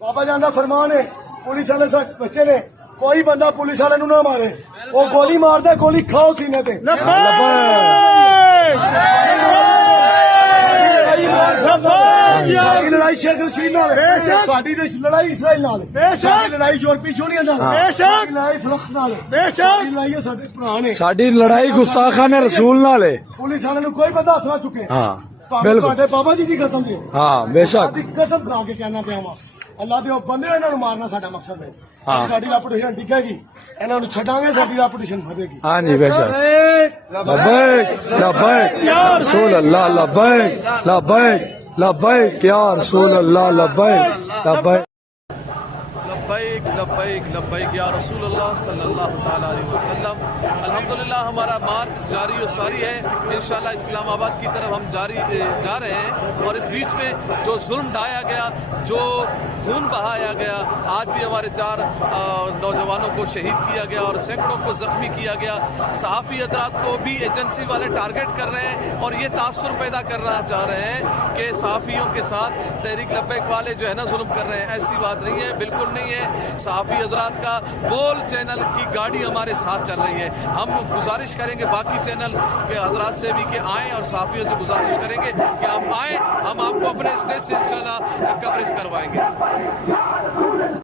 बाबा जान का फरमान है पुलिस वाले बच्चे ने कोई बंदा पुलिस वाले ना मारे, वो गोली मारता गोली खाओ सीने ते। लड़ाई शेख रशीद नाल, साडी लड़ाई इसराइल नाल, साडी लड़ाई यूरोपी यूनियन नाल, साडी लड़ाई फ्रांस नाल, साडी लड़ाई साडे भरा ने, साडी लड़ाई गुस्ताखाने रसूल नाल है। पुलिस वाले नु कोई बंदा हथ ना चुके। हाँ बिल्कुल बाबा जी की कसम दे। हाँ बेशक कसम खा के कहना पिया वा अल्लाह दे बंदे इन्हां नु मारना साडा मकसद है। हाँ साडी रेपुटेशन टिकेगी, इन्हां नु छडांगे साडी रेपुटेशन बढ़ेगी। हाँ जी बेशक। लब्बैक लब्बैक या रसूल अल्लाह, लब्बैक लब्बैक लब्बैक या रसूल अल्लाह, लब्बैक लब्बैक लब्बैक लब्बैक लब्बैक या रसूल अल्लाह सल्लल्लाहु ताला अलैहि वसल्लम। अल्हम्दुलिल्लाह हमारा मार्च जारी और सारी है, इंशाल्लाह इस्लामाबाद की तरफ हम जा रहे हैं। और इस बीच में जो जुल्म ढाया गया, जो खून बहाया गया, आज भी हमारे 4 नौजवानों को शहीद किया गया और सैकड़ों को जख्मी किया गया। सहाफ़ी हज़रात को भी एजेंसी वाले टारगेट कर रहे हैं और ये तासुर पैदा करना चाह रहे हैं कि सहाफ़ियों के साथ तहरीक लब्बैक वाले जो है ना जुल्म कर रहे हैं। ऐसी बात नहीं है, बिल्कुल नहीं है। सहाफ़ी हज़रात का बोल चैनल की गाड़ी हमारे साथ चल रही है। हम गुजारिश करेंगे बाकी चैनल के हज़रात से भी कि आएँ और सहाफ़ियों से गुजारिश करेंगे कि आप आएँ, हम आपको अपने स्टेज से इंशाल्लाह कवरेज करवाएंगे।